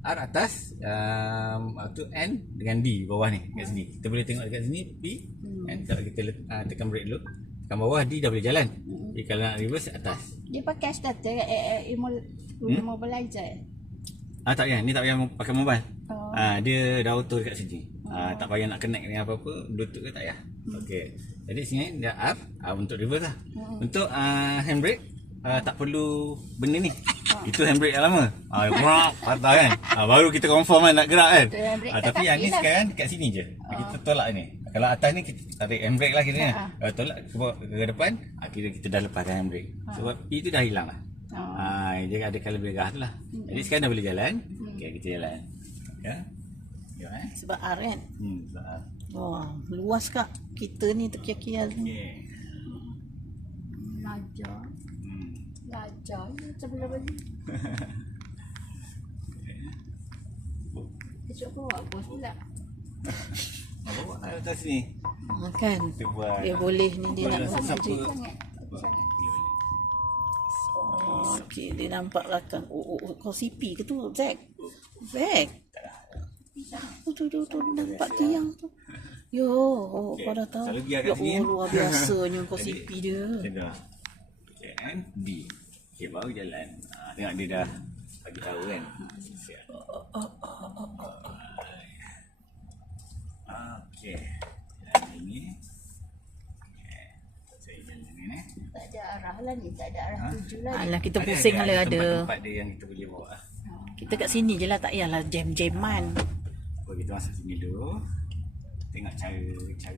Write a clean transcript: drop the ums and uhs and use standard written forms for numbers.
R atas, tu N dengan D bawah ni kat sini. Kita boleh tengok dekat sini P, and kalau kita tekan brake dulu, tekan bawah D dah boleh jalan. Jadi kalau nak reverse atas. Dia pakai starter ilmu belajar. Tak payah, ni tak payah pakai mobile. Oh. Dia dah auto dekat sini. Tak payah nak connect dengan apa-apa, Bluetooth ke tak payah. Okey. Jadi sini dia R, untuk reverse lah. Untuk handbrake, tak perlu benda ni. Itu handbrake yang lama. Patah kan. Baru kita confirm kan nak gerak kan. Tapi yang ni sekarang dekat sini je. Kita tolak ni. Kalau atas ni kita tarik handbrake lah kira. Kalau tolak ke depan, kira kita dah lepaskan handbrake. Sebab P tu dah hilang lah. Dia ada colour bergah tu lah. Jadi sekarang dah boleh jalan. Okay, kita jalan. Ya. Sebab R kan. Sebab R. Wah, luas kak. Kita ni terkial-kial. Okay. Belajar macam bela-beli. Esok bawa bos pula. Bawa atas sini. Kan? Kita buat. Dia boleh ni dia nak buat siapa? kerja. Okey, dia nampak belakang. Kau CP ke tu, Zack? Zack. Tu nampak tiang tu. Yo, kau dah tahu. Selalu biar kat sini. Luar biasanya kau CP dia. Okay, and D. Okay, baru jalan. Tengok dia dah bagi tahu kan. Okay. Dan ini. Saya jalan ni. Tak ada arah lah ni, tak ada arah tuju lah. Alah, kita pusing kalau ada. Tempat-tempat dia yang kita boleh bawa. Kita kat sini je lah, tak payahlah jam-jaman. Kita masuk sini dulu. Tengok cara